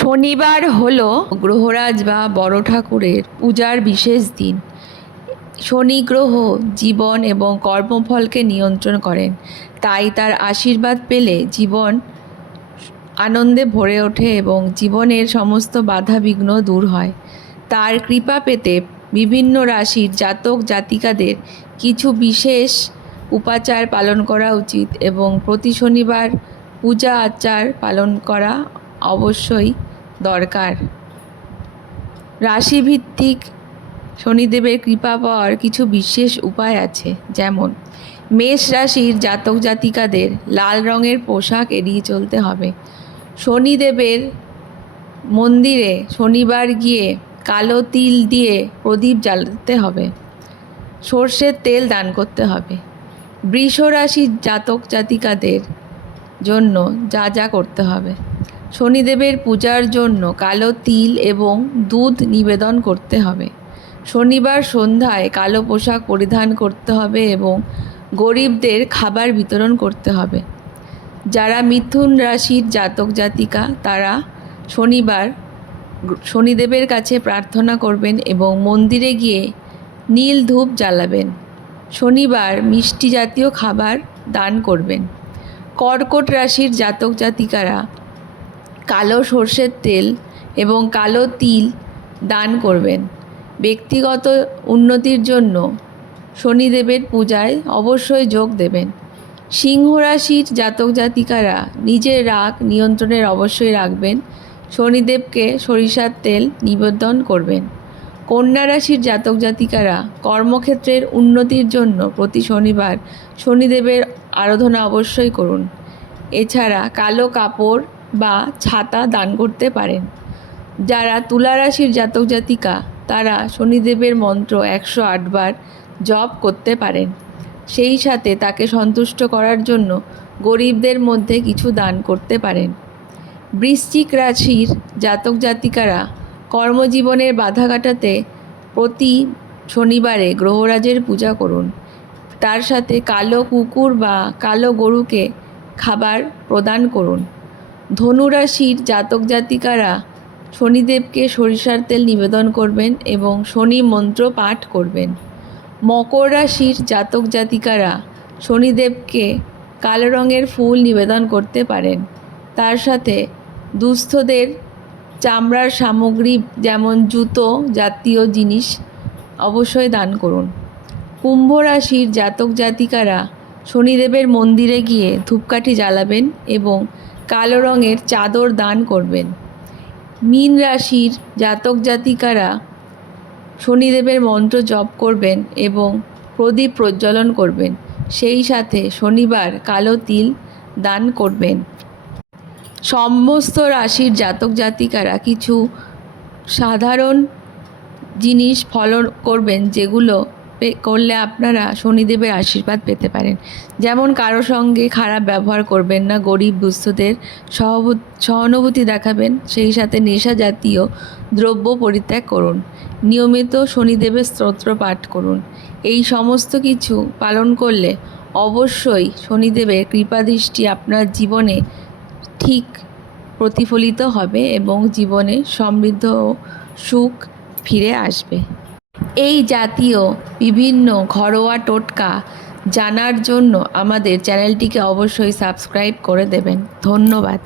শনিবার হলো গ্রহরাজ বা বড় ঠাকুরের পূজার বিশেষ দিন। শনি গ্রহ জীবন এবং কর্মফলকে নিয়ন্ত্রণ করেন, তাই তার আশীর্বাদ পেলে জীবন আনন্দে ভরে ওঠে এবং জীবনের সমস্ত বাধা বিঘ্ন দূর হয়। তার কৃপা পেতে বিভিন্ন রাশির জাতক জাতিকাদের কিছু বিশেষ উপাচার পালন করা উচিত এবং প্রতি শনিবার পূজা আচার পালন করা অবশ্যই দরকার। রাশিভিত্তিক শনিদেবের কৃপা পাওয়ার কিছু বিশেষ উপায় আছে, যেমন মেষ রাশির জাতক জাতিকাদের লাল রঙের পোশাক এড়িয়ে চলতে হবে। শনিদেবের মন্দিরে শনিবার গিয়ে কালো তিল দিয়ে প্রদীপ জ্বালাতে হবে। সর্ষের তেল দান করতে হবে। বৃষ রাশির জাতক জাতিকাদের জন্য যা যা করতে হবে: শনিদেবের পূজার জন্য কালো তিল এবং দুধ নিবেদন করতে হবে। শনিবার সন্ধ্যায় কালো পোশাক পরিধান করতে হবে এবং গরিবদের খাবার বিতরণ করতে হবে। যারা মিথুন রাশির জাতক জাতিকা তারা শনিবার শনিদেবের কাছে প্রার্থনা করবেন এবং মন্দিরে গিয়ে নীল ধূপ জ্বালাবেন। শনিবার মিষ্টি জাতীয় খাবার দান করবেন। কর্কট রাশির জাতক জাতিকারা কালো সর্ষের তেল এবং কালো তিল দান করবেন। ব্যক্তিগত উন্নতির জন্য শনিদেবের পূজায় অবশ্যই যোগ দেবেন। সিংহ রাশির জাতক জাতিকারা নিজের রাগ নিয়ন্ত্রণের অবশ্যই রাখবেন। শনিদেবকে সরিষার তেল নিবেদন করবেন। কন্যা রাশির জাতক জাতিকারা কর্মক্ষেত্রের উন্নতির জন্য প্রতি শনিবার শনিদেবের আরাধনা অবশ্যই করুন। এছাড়া কালো কাপড় বা ছাতা দান করতে পারেন। যারা তুলা রাশির জাতক জাতিকা তারা শনিদেবের মন্ত্র 108 বার জপ করতে পারেন। সেই সাথে তাকে সন্তুষ্ট করার জন্য গরিবদের মধ্যে কিছু দান করতে পারেন। বৃশ্চিক রাশির জাতক জাতিকারা কর্মজীবনের বাধা কাটাতে প্রতি শনিবারে গ্রহরাজের পূজা করুন। তার সাথে কালো কুকুর বা কালো গরুকে খাবার প্রদান করুন। ধনু রাশির জাতক জাতিকারা শনিদেবকে সরিষার তেল নিবেদন করবেন এবং শনি মন্ত্র পাঠ করবেন। মকর রাশির জাতক জাতিকারা শনিদেবকে কালো রঙের ফুল নিবেদন করতে পারেন। তার সাথে দুস্থদের চামড়ার সামগ্রী যেমন জুতো জাতীয় জিনিস অবশ্যই দান করুন। কুম্ভ রাশির জাতক জাতিকারা শনিদেবের মন্দিরে গিয়ে ধূপকাঠি জ্বালাবেন এবং কালো রঙের চাদর দান করবেন। মীন রাশির জাতক জাতিকারা শনিদেবের মন্ত্র জপ করবেন এবং প্রদীপ প্রজ্বলন করবেন। সেই সাথে শনিবার কালো তিল দান করবেন। সমস্ত রাশির জাতক জাতিকারা কিছু সাধারণ জিনিস ফলো করবেন, যেগুলো করলে আপনারা শনিদেবের আশীর্বাদ পেতে পারেন। যেমন কারো সঙ্গে খারাপ ব্যবহার করবেন না, গরিব দুস্থদের সহানুভূতি দেখাবেন, সেই সাথে নেশা জাতীয় দ্রব্য পরিত্যাগ করুন। নিয়মিত শনিদেবের স্তোত্র পাঠ করুন। এই সমস্ত কিছু পালন করলে অবশ্যই শনিদেবের কৃপাদৃষ্টি আপনার জীবনে ঠিক প্রতিফলিত হবে এবং জীবনে সমৃদ্ধ ও সুখ ফিরে আসবে। এই জাতীয় বিভিন্ন ঘরোয়া টোটকা জানার জন্য আমাদের চ্যানেলটিকে অবশ্যই সাবস্ক্রাইব করে দেবেন। ধন্যবাদ।